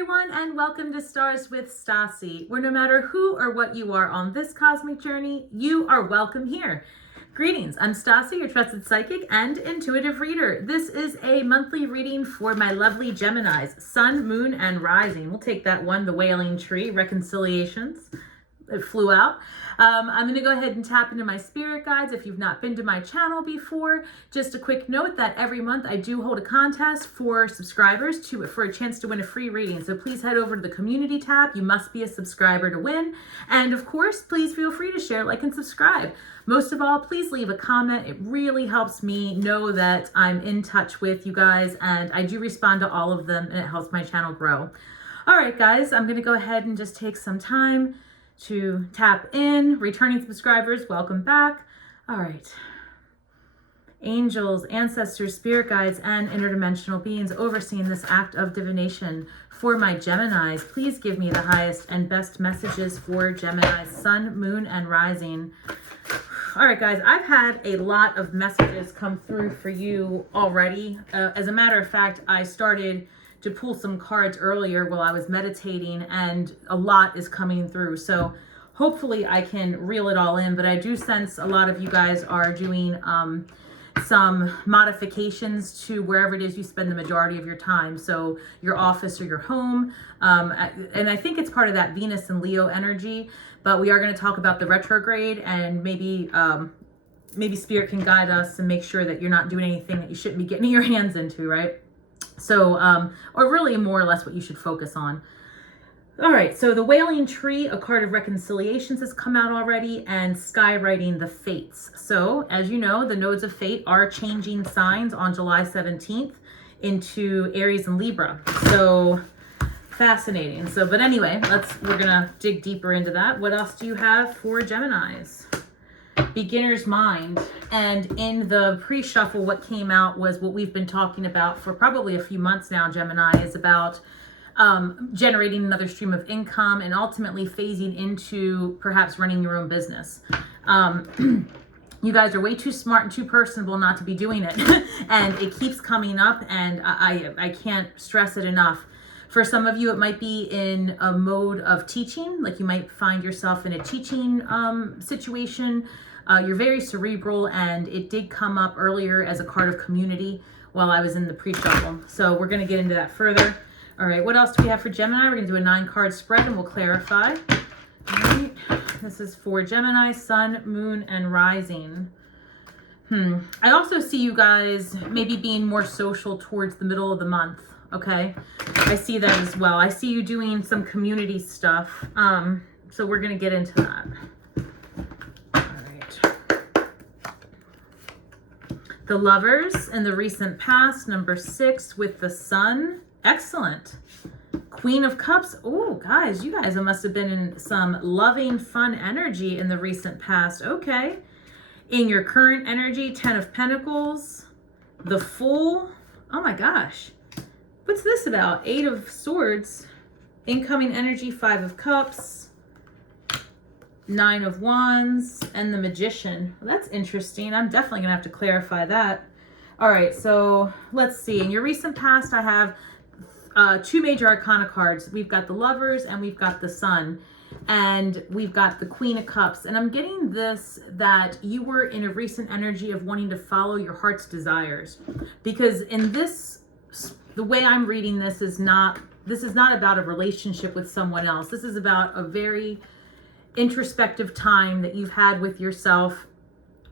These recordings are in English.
everyone, and welcome to Stars with Stasi, where no matter who or what you are on this cosmic journey, you are welcome here. Greetings, I'm Stasi, your trusted psychic and intuitive reader. This is a monthly reading for my lovely Geminis, Sun, Moon, and Rising. We'll take that one, the Wailing Tree, Reconciliations. It flew out. I'm going to go ahead and tap into my spirit guides. If you've not been to my channel before, just a quick note that every month I do hold a contest for subscribers for a chance to win a free reading. So please head over to the community tab. You must be a subscriber to win. And of course, please feel free to share, like, and subscribe. Most of all, please leave a comment. It really helps me know that I'm in touch with you guys, and I do respond to all of them, and it helps my channel grow. All right, guys, I'm going to go ahead and just take some time to tap in. Returning subscribers, welcome back. All right. Angels, ancestors, spirit guides, and interdimensional beings overseeing this act of divination for my Geminis, please give me the highest and best messages for Geminis, Sun, Moon, and Rising. All right, guys, I've had a lot of messages come through for you already. As a matter of fact, I started to pull some cards earlier while I was meditating, and a lot is coming through. So hopefully I can reel it all in, but I do sense a lot of you guys are doing some modifications to wherever it is you spend the majority of your time. So your office or your home. And I think it's part of that Venus and Leo energy, but we are going to talk about the retrograde, and maybe Spirit can guide us and make sure that you're not doing anything that you shouldn't be getting your hands into, right? So, or really more or less what you should focus on. All right, so the Wailing Tree, a card of reconciliations, has come out already, and skywriting the fates. So, as you know, the nodes of fate are changing signs on July 17th into Aries and Libra. So, fascinating. So, but anyway, we're gonna dig deeper into that. What else do you have for Geminis? Beginner's mind. And in the pre-shuffle, what came out was what we've been talking about for probably a few months now, Gemini, is about generating another stream of income and ultimately phasing into perhaps running your own business. You guys are way too smart and too personable not to be doing it. And it keeps coming up, and I can't stress it enough. For some of you, it might be in a mode of teaching, like you might find yourself in a teaching situation. You're very cerebral, and it did come up earlier as a card of community while I was in the pre-shuffle. So we're going to get into that further. All right, what else do we have for Gemini? We're going to do a 9-card spread, and we'll clarify. All right, this is for Gemini, Sun, Moon, and Rising. I also see you guys maybe being more social towards the middle of the month, okay? I see that as well. I see you doing some community stuff, so we're going to get into that. The Lovers in the recent past, number 6 with the Sun. Excellent. Queen of Cups. Oh, guys, you guys must have been in some loving, fun energy in the recent past. Okay. In your current energy, 10 of Pentacles. The Fool. Oh, my gosh. What's this about? 8 of Swords. Incoming energy, 5 of Cups. 9 of Wands, and the Magician. Well, that's interesting. I'm definitely gonna have to clarify that. All right, so let's see. In your recent past, I have 2 major arcana cards. We've got the Lovers and we've got the Sun, and we've got the Queen of Cups. And I'm getting this, that you were in a recent energy of wanting to follow your heart's desires, because in this, the way I'm reading this is not about a relationship with someone else. This is about a very introspective time that you've had with yourself,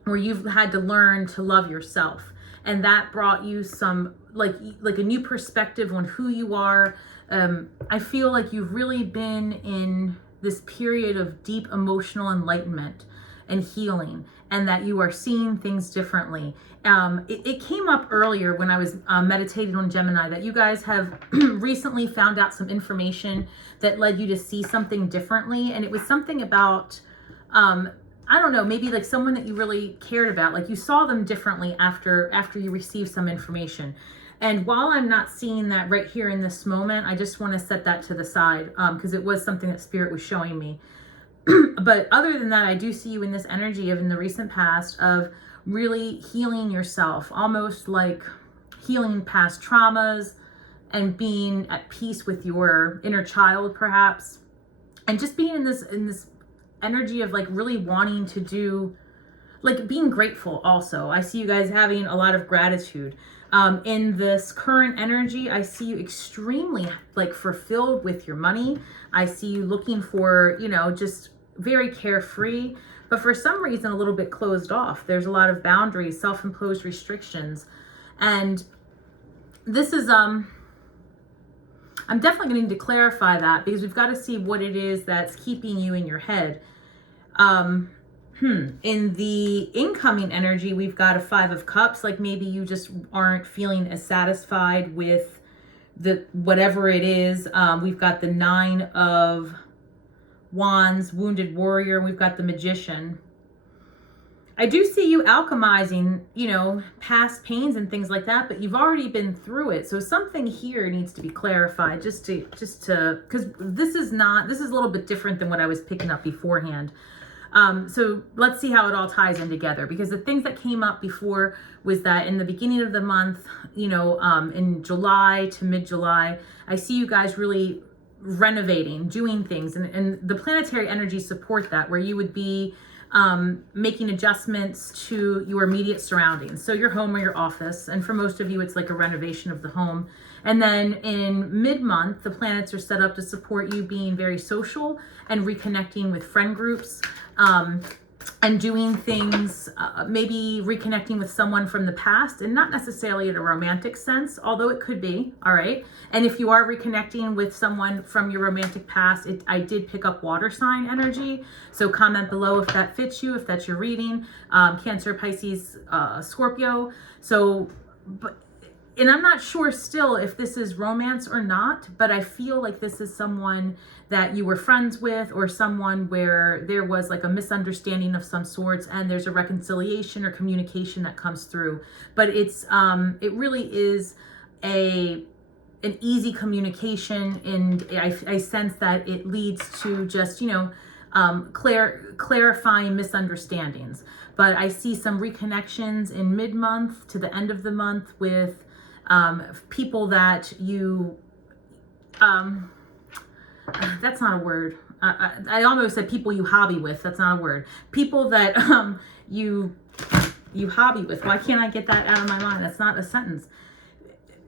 where you've had to learn to love yourself, and that brought you some like a new perspective on who you are. I feel like you've really been in this period of deep emotional enlightenment and healing, and that you are seeing things differently. It came up earlier when I was meditating on Gemini that you guys have recently found out some information that led you to see something differently. And it was something about, I don't know, maybe like someone that you really cared about. Like you saw them differently after you received some information. And while I'm not seeing that right here in this moment, I just want to set that to the side, because it was something that Spirit was showing me. But other than that, I do see you in this energy of in the recent past of really healing yourself, almost like healing past traumas, and being at peace with your inner child, perhaps, and just being in this energy of like really wanting to do, like being grateful. Also, I see you guys having a lot of gratitude. In this current energy, I see you extremely like fulfilled with your money. I see you looking for, you know, just very carefree, but for some reason a little bit closed off. There's a lot of boundaries, self-imposed restrictions. And this is, I'm definitely going to need to clarify that, because we've got to see what it is that's keeping you in your head. In the incoming energy, we've got a 5 of Cups. Like maybe you just aren't feeling as satisfied with the whatever it is. We've got the 9 of Wands, Wounded Warrior. We've got the Magician. I do see you alchemizing, you know, past pains and things like that, but you've already been through it. So something here needs to be clarified, just to, because this is a little bit different than what I was picking up beforehand. So let's see how it all ties in together, because the things that came up before was that in the beginning of the month, you know, in July to mid-July, I see you guys really renovating, doing things, and the planetary energies support that, where you would be making adjustments to your immediate surroundings, so your home or your office, and for most of you it's like a renovation of the home. And then in mid-month, the planets are set up to support you being very social and reconnecting with friend groups, and doing things, maybe reconnecting with someone from the past, and not necessarily in a romantic sense, although it could be, all right? And if you are reconnecting with someone from your romantic past, I did pick up water sign energy, so comment below if that fits you, if that's your reading. Cancer, Pisces, Scorpio. So, and I'm not sure still if this is romance or not, but I feel like this is someone that you were friends with, or someone where there was like a misunderstanding of some sorts, and there's a reconciliation or communication that comes through. But it's it really is an easy communication, and I sense that it leads to just, you know, clarifying misunderstandings. But I see some reconnections in mid-month to the end of the month with people that you, that's not a word. I almost said people you hobby with. That's not a word. People that you hobby with. Why can't I get that out of my mind? That's not a sentence.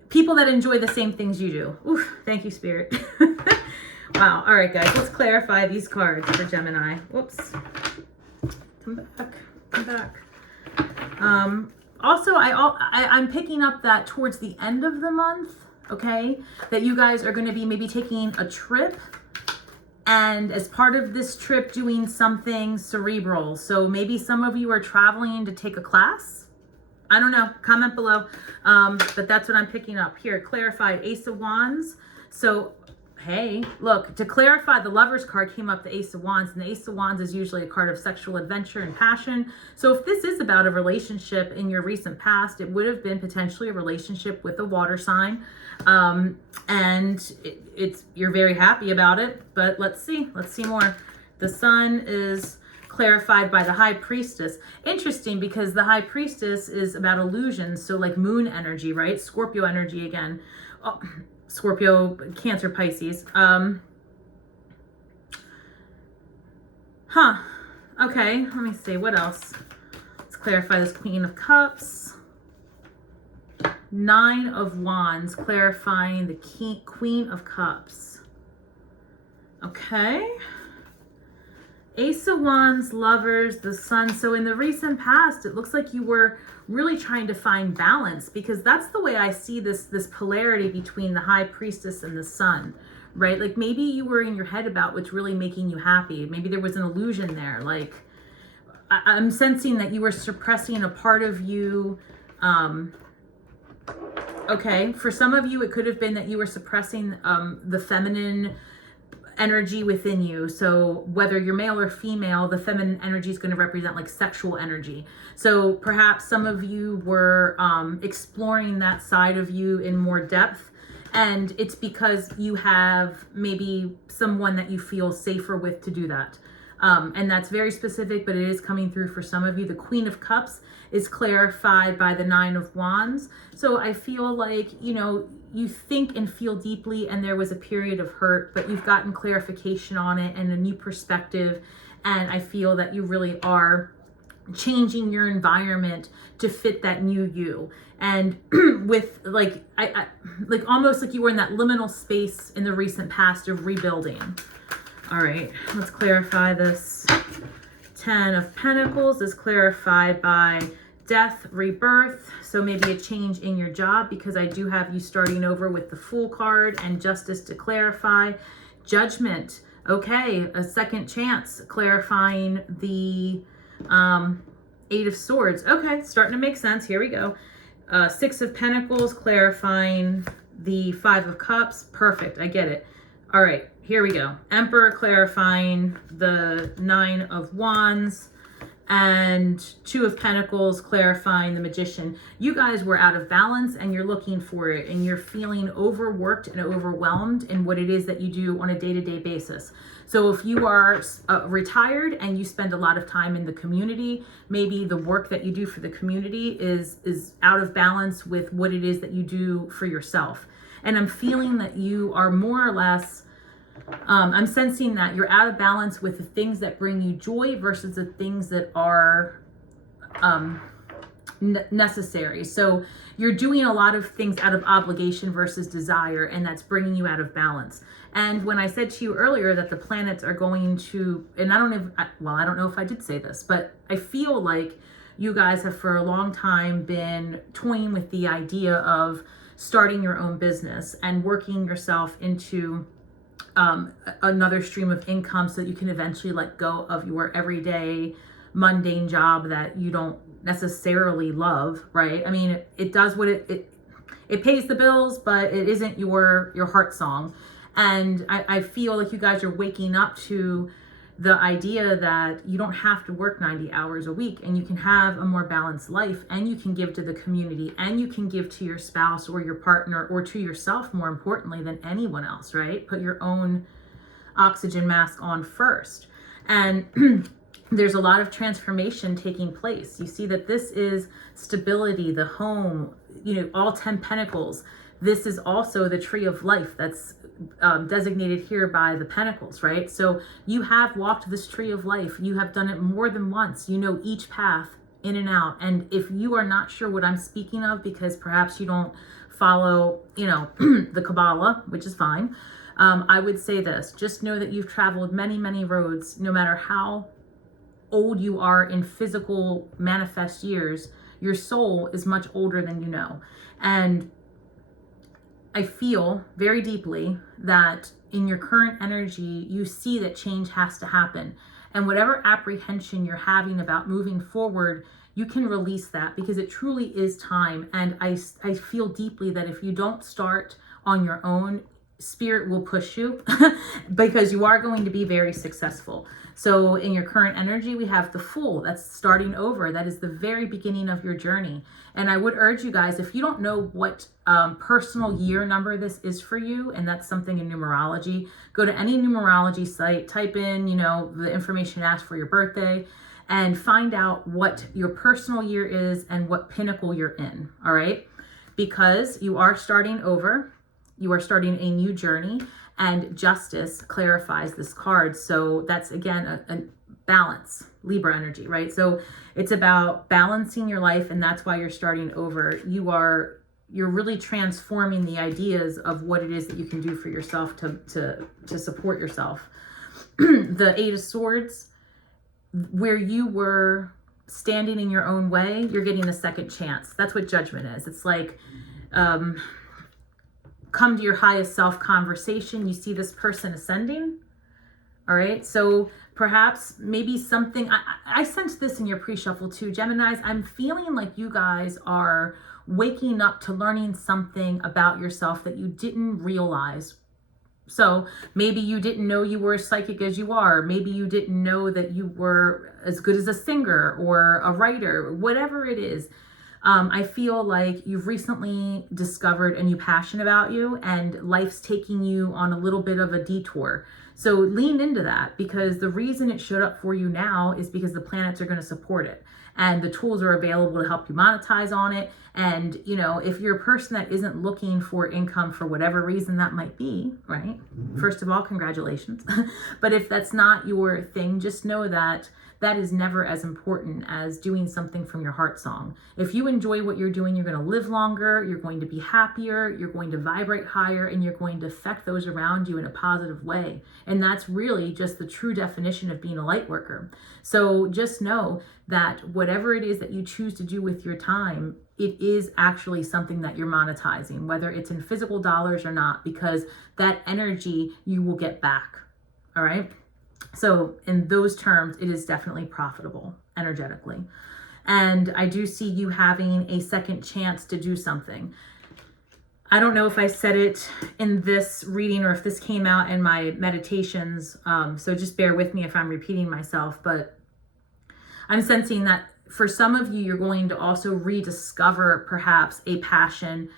People that enjoy the same things you do. Oof, thank you, Spirit. Wow. All right, guys, let's clarify these cards for Gemini. Whoops. Come back. Come back. Also, I'm picking up that towards the end of the month, okay, that you guys are going to be maybe taking a trip, and as part of this trip doing something cerebral. So maybe some of you are traveling to take a class. I don't know. Comment below. But that's what I'm picking up here. Clarified Ace of Wands. So, hey, look, to clarify, the Lover's card came up the Ace of Wands, and the Ace of Wands is usually a card of sexual adventure and passion. So if this is about a relationship in your recent past, it would have been potentially a relationship with a water sign. And you're very happy about it, but let's see more. The Sun is clarified by the High Priestess. Interesting, because the High Priestess is about illusions, so like moon energy, right? Scorpio energy again. Oh, Scorpio, Cancer, Pisces. Okay, let me see. What else? Let's clarify this Queen of Cups. 9 of Wands, clarifying the Queen of Cups. Okay. Ace of Wands, Lovers, the Sun. So in the recent past, it looks like you were really trying to find balance, because that's the way I see this polarity between the High Priestess and the Sun, right? Like maybe you were in your head about what's really making you happy. Maybe there was an illusion there. Like I'm sensing that you were suppressing a part of you. Okay, for some of you, it could have been that you were suppressing the feminine energy within you. So whether you're male or female, the feminine energy is going to represent like sexual energy. So perhaps some of you were exploring that side of you in more depth, and it's because you have maybe someone that you feel safer with to do that. And that's very specific, but it is coming through for some of you. The Queen of Cups is clarified by the Nine of Wands. So I feel like, you know, you think and feel deeply, and there was a period of hurt, but you've gotten clarification on it and a new perspective. And I feel that you really are changing your environment to fit that new you. And with like, I like almost like you were in that liminal space in the recent past of rebuilding. All right, let's clarify this. 10 of Pentacles is clarified by death, rebirth. So maybe a change in your job, because I do have you starting over with the Fool card, and Justice to clarify. Judgment. Okay, a second chance, clarifying the Eight of Swords. Okay, starting to make sense. Here we go. Six of Pentacles, clarifying the Five of Cups. Perfect, I get it. All right, here we go. Emperor clarifying the Nine of Wands, and Two of Pentacles clarifying the Magician. You guys were out of balance and you're looking for it, and you're feeling overworked and overwhelmed in what it is that you do on a day-to-day basis. So if you are retired and you spend a lot of time in the community, maybe the work that you do for the community is out of balance with what it is that you do for yourself. And I'm feeling that you are more or less, I'm sensing that you're out of balance with the things that bring you joy versus the things that are necessary. So you're doing a lot of things out of obligation versus desire, and that's bringing you out of balance. And when I said to you earlier that the planets are going to, and I don't know if I did say this, but I feel like you guys have for a long time been toying with the idea of starting your own business and working yourself into another stream of income so that you can eventually let go of your everyday mundane job that you don't necessarily love, right? I mean, it does what it pays the bills, but it isn't your heart song. And I feel like you guys are waking up to the idea that you don't have to work 90 hours a week, and you can have a more balanced life, and you can give to the community, and you can give to your spouse or your partner, or to yourself more importantly than anyone else, right? Put your own oxygen mask on first. And there's a lot of transformation taking place. You see that this is stability, the home, you know, all 10 Pentacles. This is also the Tree of Life that's designated here by the Pentacles, right? So you have walked this Tree of Life. You have done it more than once. You know each path in and out. And if you are not sure what I'm speaking of, because perhaps you don't follow, you know, the Kabbalah, which is fine, I would say this. Just know that you've traveled many, many roads. No matter how old you are in physical manifest years, your soul is much older than you know. And I feel very deeply that in your current energy, you see that change has to happen. And whatever apprehension you're having about moving forward, you can release that, because it truly is time. And I feel deeply that if you don't start on your own, Spirit will push you because you are going to be very successful. So in your current energy, we have the Fool. That's starting over. That is the very beginning of your journey. And I would urge you guys, if you don't know what personal year number this is for you, and that's something in numerology, go to any numerology site, type in, you know, the information asked for your birthday, and find out what your personal year is and what pinnacle you're in, all right? Because you are starting over. You are starting a new journey, and Justice clarifies this card. So that's, again, a balance, Libra energy, right? So it's about balancing your life, and that's why you're starting over. You're really transforming the ideas of what it is that you can do for yourself to support yourself. The Eight of Swords, where you were standing in your own way, you're getting a second chance. That's what Judgment is. It's like, come to your highest self conversation. You see this person ascending. All right. So perhaps maybe something, I sensed this in your pre-shuffle too, Geminis. I'm feeling like you guys are waking up to learning something about yourself that you didn't realize. So maybe you didn't know you were as psychic as you are. Maybe you didn't know that you were as good as a singer or a writer, whatever it is. I feel like you've recently discovered a new passion about you, and life's taking you on a little bit of a detour. So lean into that, because the reason it showed up for you now is because the planets are going to support it, and the tools are available to help you monetize on it. And, you know, if you're a person that isn't looking for income for whatever reason that might be, right? First of all, congratulations. But if that's not your thing, just know that that is never as important as doing something from your heart song. If you enjoy what you're doing, you're going to live longer, you're going to be happier, you're going to vibrate higher, and you're going to affect those around you in a positive way. And that's really just the true definition of being a light worker. So just know that whatever it is that you choose to do with your time, it is actually something that you're monetizing, whether it's in physical dollars or not, because that energy you will get back. All right. So in those terms, it is definitely profitable energetically. And I do see you having a second chance to do something. I don't know if I said it in this reading or if this came out in my meditations. So just bear with me if I'm repeating myself, but I'm sensing that for some of you, you're going to also rediscover perhaps a passion,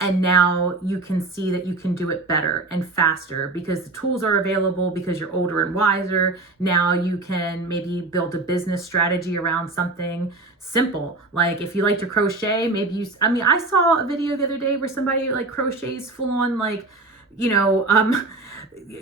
and now you can see that you can do it better and faster because the tools are available, because you're older and wiser. Now you can maybe build a business strategy around something simple. Like if you like to crochet, maybe I saw a video the other day where somebody like crochets full on like,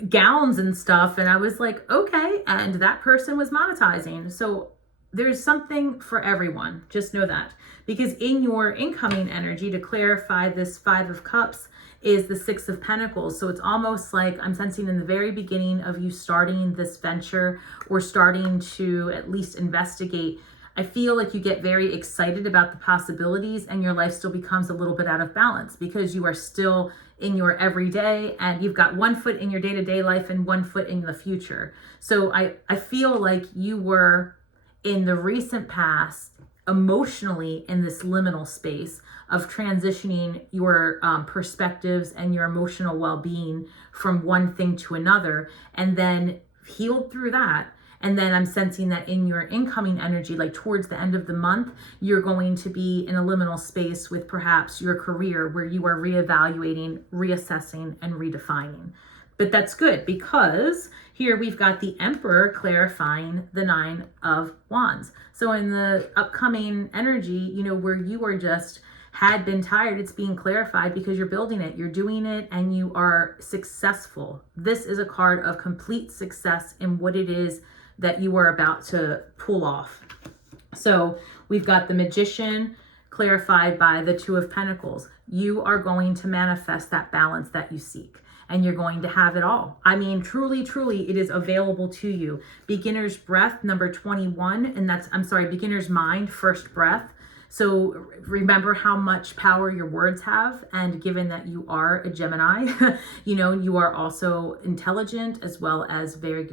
gowns and stuff. And I was like, okay. And that person was monetizing. So there's something for everyone. Just know that. Because in your incoming energy, to clarify, this 5 of Cups is the 6 of Pentacles. So it's almost like I'm sensing in the very beginning of you starting this venture or starting to at least investigate. I feel like you get very excited about the possibilities, and your life still becomes a little bit out of balance because you are still in your everyday, and you've got one foot in your day-to-day life and one foot in the future. So I feel like you were in the recent past emotionally in this liminal space of transitioning your perspectives and your emotional well-being from one thing to another, and then healed through that. And then I'm sensing that in your incoming energy, like towards the end of the month, you're going to be in a liminal space with perhaps your career where you are reevaluating, reassessing, and redefining. But that's good, because here we've got the Emperor clarifying the 9 of Wands. So in the upcoming energy, where you are just had been tired, it's being clarified because you're building it, you're doing it, and you are successful. This is a card of complete success in what it is that you are about to pull off. So we've got the Magician clarified by the 2 of Pentacles. You are going to manifest that balance that you seek, and you're going to have it all. I mean, truly, truly, it is available to you. Beginner's breath, number 21, and beginner's mind, first breath. So remember how much power your words have. And given that you are a Gemini, you are also intelligent as well as very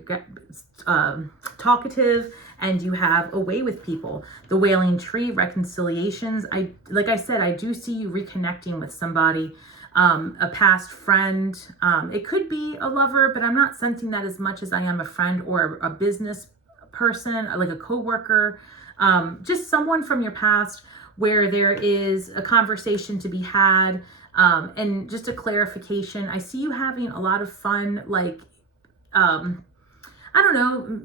talkative, and you have a way with people. The Wailing Tree, reconciliations. Like I said, I do see you reconnecting with somebody, a past friend. It could be a lover, but I'm not sensing that as much as I am a friend or a business person, like a coworker. Just someone from your past where there is a conversation to be had, and just a clarification. I see you having a lot of fun, like,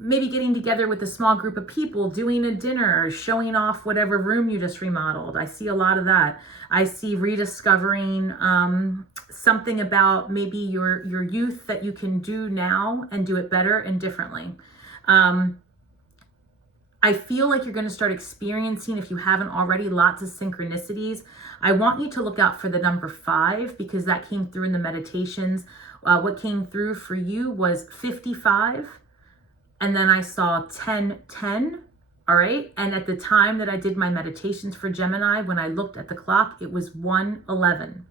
maybe getting together with a small group of people, doing a dinner, showing off whatever room you just remodeled. I see a lot of that. I see rediscovering something about maybe your youth that you can do now and do it better and differently. I feel like you're going to start experiencing, if you haven't already, lots of synchronicities. I want you to look out for the number 5 because that came through in the meditations. What came through for you was 55. And then I saw 1010. All right. And at the time that I did my meditations for Gemini, when I looked at the clock, it was 1:11.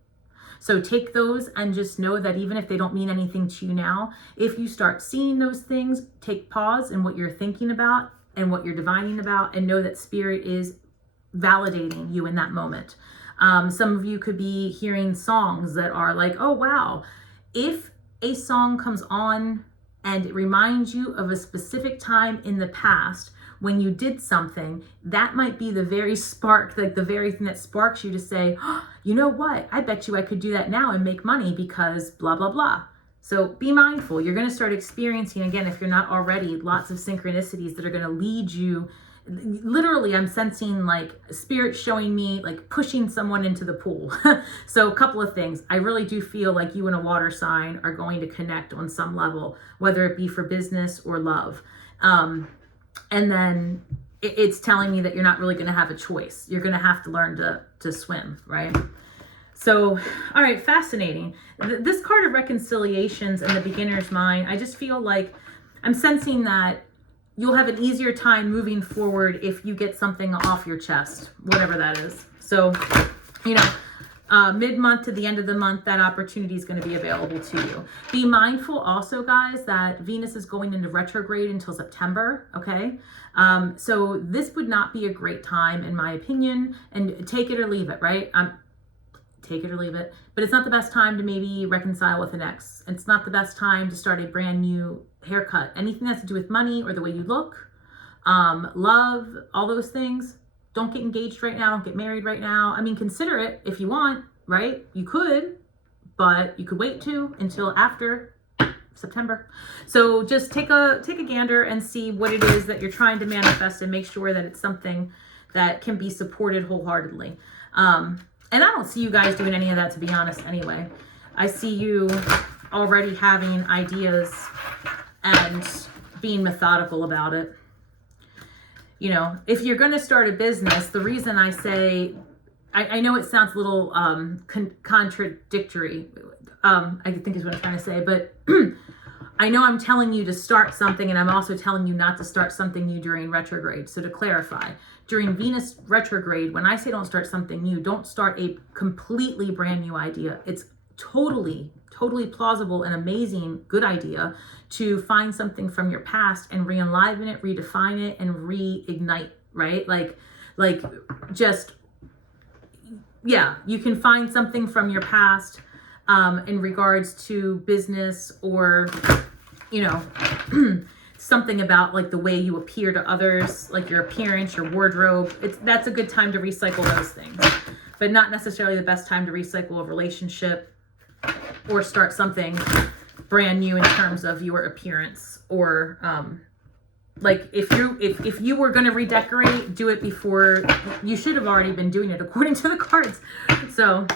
So take those and just know that even if they don't mean anything to you now, if you start seeing those things, take pause in what you're thinking about and what you're divining about, and know that Spirit is validating you in that moment. Some of you could be hearing songs that are like, oh, wow. If a song comes on and it reminds you of a specific time in the past when you did something, that might be the very spark, like the very thing that sparks you to say, oh, you know what, I bet you I could do that now and make money because blah, blah, blah. So be mindful. You're going to start experiencing, again, if you're not already, lots of synchronicities that are going to lead you. Literally, I'm sensing like spirit showing me like pushing someone into the pool. So a couple of things. I really do feel like you and a water sign are going to connect on some level, whether it be for business or love. And then it's telling me that you're not really going to have a choice. You're going to have to learn to swim, right? So, all right, fascinating. This card of reconciliations and the beginner's mind, I just feel like I'm sensing that you'll have an easier time moving forward if you get something off your chest, whatever that is. So, you know, mid-month to the end of the month, that opportunity is going to be available to you. Be mindful also, guys, that Venus is going into retrograde until September, okay? So this would not be a great time, in my opinion, and take it or leave it, right? Take it or leave it. But it's not the best time to maybe reconcile with an ex. It's not the best time to start a brand new haircut. Anything that has to do with money or the way you look, love, all those things. Don't get engaged right now. Don't get married right now. I mean, consider it if you want, right? You could, but you could wait until after September. So just take a gander and see what it is that you're trying to manifest and make sure that it's something that can be supported wholeheartedly. And I don't see you guys doing any of that, to be honest, anyway. I see you already having ideas and being methodical about it. You know, if you're going to start a business, the reason I say, I know it sounds a little contradictory, I think is what I'm trying to say, but I know I'm telling you to start something, and I'm also telling you not to start something new during retrograde. So to clarify, during Venus retrograde, when I say don't start something new, don't start a completely brand new idea. It's totally plausible and amazing, good idea to find something from your past and re-enliven it, redefine it, and reignite, right? Like just, yeah, you can find something from your past in regards to business or, you know, something about like the way you appear to others, like your appearance, your wardrobe. That's a good time to recycle those things, but not necessarily the best time to recycle a relationship or start something brand new in terms of your appearance. Or like if you were going to redecorate, do it before. You should have already been doing it according to the cards. So,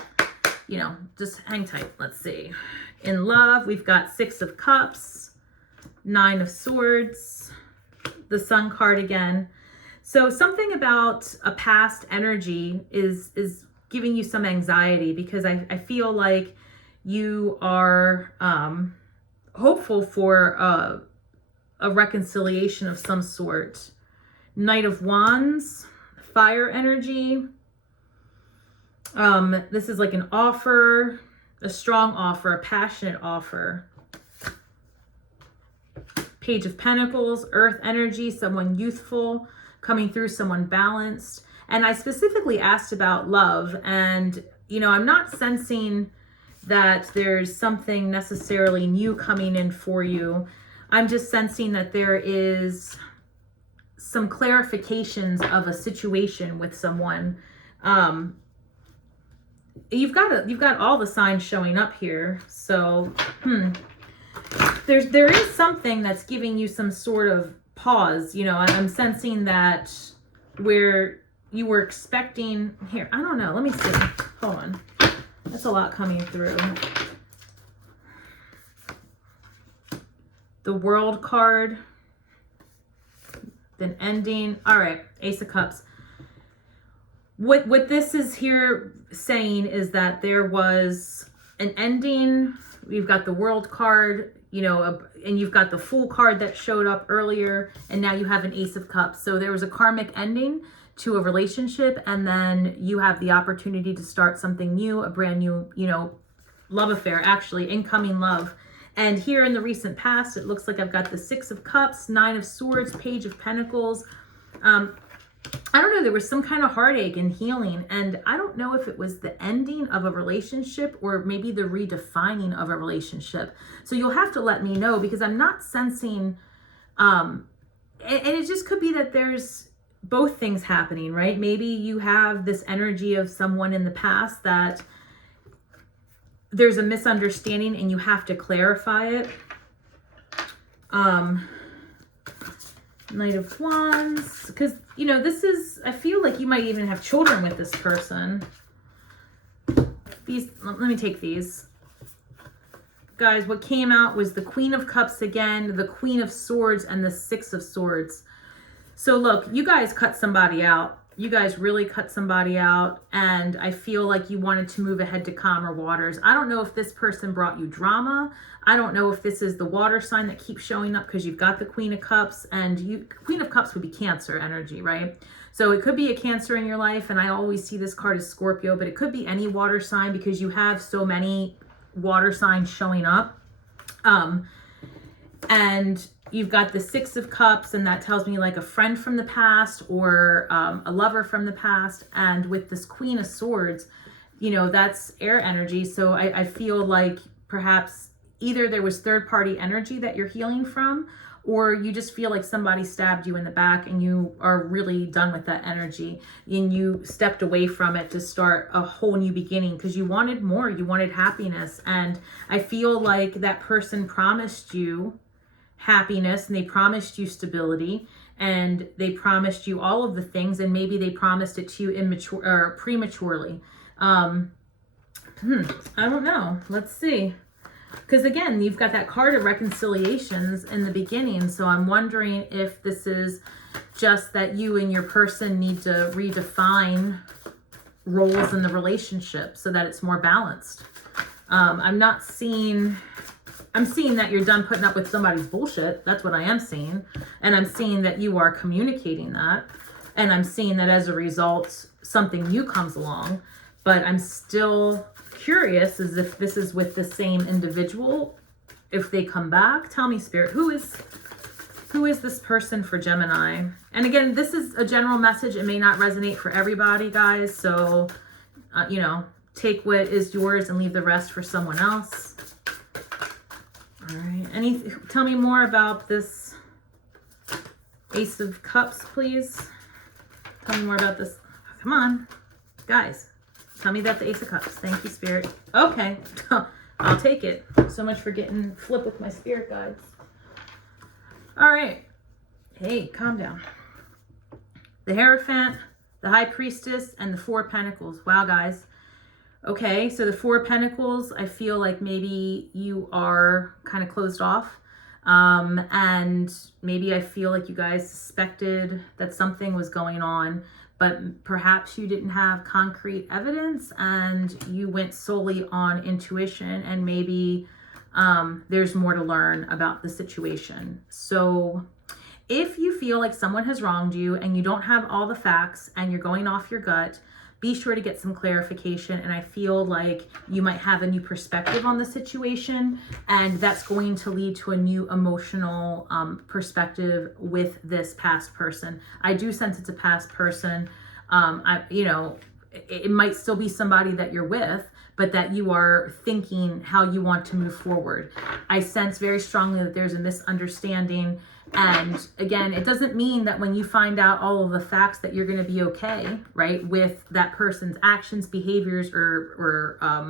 you know, just hang tight. Let's see. In love, we've got 6 of Cups, 9 of Swords, the Sun card again. So something about a past energy is giving you some anxiety, because I feel like you are hopeful for a reconciliation of some sort. Knight of Wands, fire energy. This is like an offer, a strong offer, a passionate offer. Page of Pentacles, earth energy, someone youthful coming through, someone balanced. And I specifically asked about love, and, you know, I'm not sensing that there's something necessarily new coming in for you. I'm just sensing that there is some clarifications of a situation with someone. You've got all the signs showing up here. So, there is something that's giving you some sort of pause. You know, I'm sensing that where you were expecting here. I don't know. Let me see. Hold on. That's a lot coming through. The World card. Then ending. All right. Ace of Cups. What this is here saying is that there was an ending. We've got the World card, you know, and you've got the Fool card that showed up earlier, and now you have an Ace of Cups. So there was a karmic ending to a relationship, and then you have the opportunity to start something new, a brand new, you know, love affair, actually, incoming love. And here in the recent past, it looks like I've got the 6 of Cups, 9 of Swords, Page of Pentacles. I don't know, there was some kind of heartache and healing, and I don't know if it was the ending of a relationship or maybe the redefining of a relationship. So you'll have to let me know, because I'm not sensing and it just could be that there's both things happening, right? Maybe you have this energy of someone in the past that there's a misunderstanding and you have to clarify it. Knight of Wands, because, you know, this is, I feel like you might even have children with this person. These, let me take these. Guys, what came out was the Queen of Cups again, the Queen of Swords, and the Six of Swords. So look, you guys cut somebody out. You guys really cut somebody out, and I feel like you wanted to move ahead to calmer waters. I don't know if this person brought you drama. I don't know if this is the water sign that keeps showing up because you've got the Queen of Cups, and Queen of Cups would be Cancer energy, right? So it could be a Cancer in your life, and I always see this card as Scorpio, but it could be any water sign because you have so many water signs showing up. And you've got the Six of Cups, and that tells me like a friend from the past or a lover from the past. And with this Queen of Swords, you know, that's air energy. So I feel like perhaps either there was third-party energy that you're healing from, or you just feel like somebody stabbed you in the back and you are really done with that energy and you stepped away from it to start a whole new beginning because you wanted more, you wanted happiness. And I feel like that person promised you happiness and they promised you stability and they promised you all of the things, and maybe they promised it to you immature or prematurely. I don't know. Let's see. Because again, you've got that card of reconciliations in the beginning. So I'm wondering if this is just that you and your person need to redefine roles in the relationship so that it's more balanced. I'm seeing that you're done putting up with somebody's bullshit. That's what I am seeing. And I'm seeing that you are communicating that. And I'm seeing that as a result, something new comes along. But I'm still curious as if this is with the same individual. If they come back, tell me, Spirit, who is this person for Gemini? And again, this is a general message. It may not resonate for everybody, guys. So, you know, take what is yours and leave the rest for someone else. All right. Tell me more about this Ace of Cups, please. Tell me more about this. Come on, guys. Tell me about the Ace of Cups. Thank you, Spirit. Okay. I'll take it. So much for getting flip with my spirit guides. All right. Hey, calm down. The Hierophant, the High Priestess, and the Four of Pentacles. Wow, guys. Okay, so the Four of Pentacles, I feel like maybe you are kind of closed off. And maybe I feel like you guys suspected that something was going on, but perhaps you didn't have concrete evidence and you went solely on intuition, and maybe there's more to learn about the situation. So if you feel like someone has wronged you and you don't have all the facts and you're going off your gut, be sure to get some clarification. And I feel like you might have a new perspective on the situation, and that's going to lead to a new emotional perspective with this past person. I do sense it's a past person. You know, it might still be somebody that you're with, but that you are thinking how you want to move forward. I sense very strongly that there's a misunderstanding. And again, it doesn't mean that when you find out all of the facts that you're going to be okay, right, with that person's actions, behaviors, or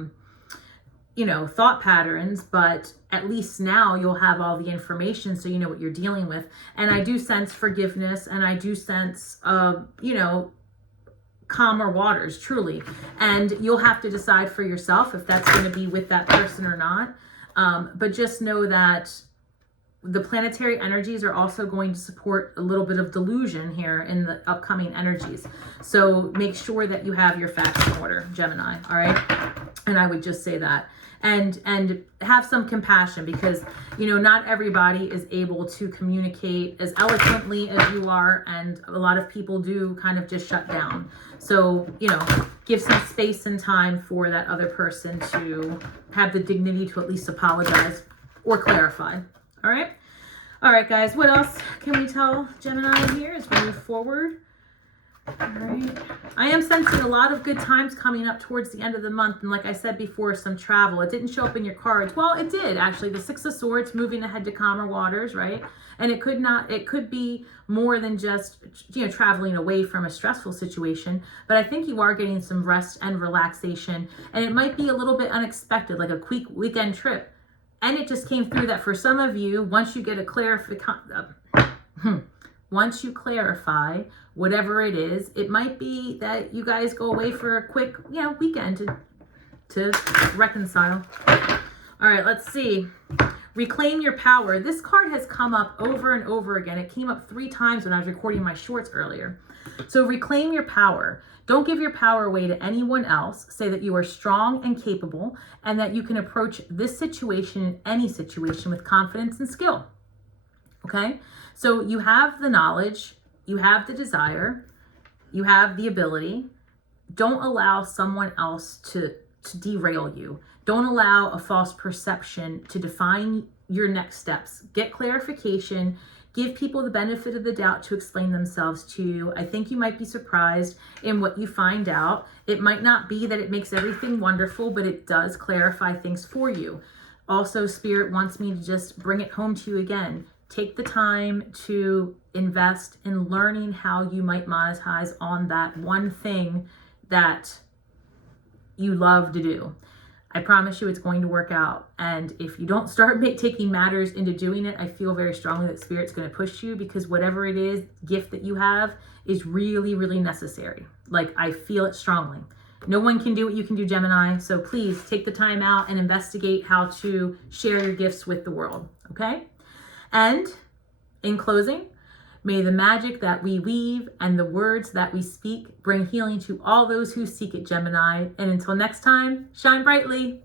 you know, thought patterns, but at least now you'll have all the information so you know what you're dealing with. And I do sense forgiveness, and I do sense, you know, calmer waters, truly. And you'll have to decide for yourself if that's going to be with that person or not. But just know that the planetary energies are also going to support a little bit of delusion here in the upcoming energies. So make sure that you have your facts in order, Gemini, all right? And I would just say that. And have some compassion, because, you know, not everybody is able to communicate as eloquently as you are, and a lot of people do kind of just shut down. So, you know, give some space and time for that other person to have the dignity to at least apologize or clarify. All right, guys, what else can we tell Gemini here as we move forward? All right. I am sensing a lot of good times coming up towards the end of the month. And like I said before, some travel. It didn't show up in your cards. Well, it did actually. The Six of Swords moving ahead to calmer waters, right? And it could be more than just, traveling away from a stressful situation. But I think you are getting some rest and relaxation. And it might be a little bit unexpected, like a quick weekend trip. And it just came through that for some of you, once you get a once you clarify whatever it is, it might be that you guys go away for a quick, weekend to reconcile. All right, let's see. Reclaim your power. This card has come up over and over again. It came up 3 times when I was recording my shorts earlier. So reclaim your power. Don't give your power away to anyone else. Say that you are strong and capable and that you can approach this situation and any situation with confidence and skill. Okay? So you have the knowledge, you have the desire, you have the ability. Don't allow someone else to derail you. Don't allow a false perception to define your next steps. Get clarification. Give people the benefit of the doubt to explain themselves to you. I think you might be surprised in what you find out. It might not be that it makes everything wonderful, but it does clarify things for you. Also, Spirit wants me to just bring it home to you again. Take the time to invest in learning how you might monetize on that one thing that you love to do. I promise you it's going to work out. And if you don't start taking matters into doing it, I feel very strongly that Spirit's going to push you, because whatever it is, gift that you have is really, really necessary. Like, I feel it strongly. No one can do what you can do, Gemini. So please take the time out and investigate how to share your gifts with the world. Okay? And in closing, may the magic that we weave and the words that we speak bring healing to all those who seek it, Gemini. And until next time, shine brightly.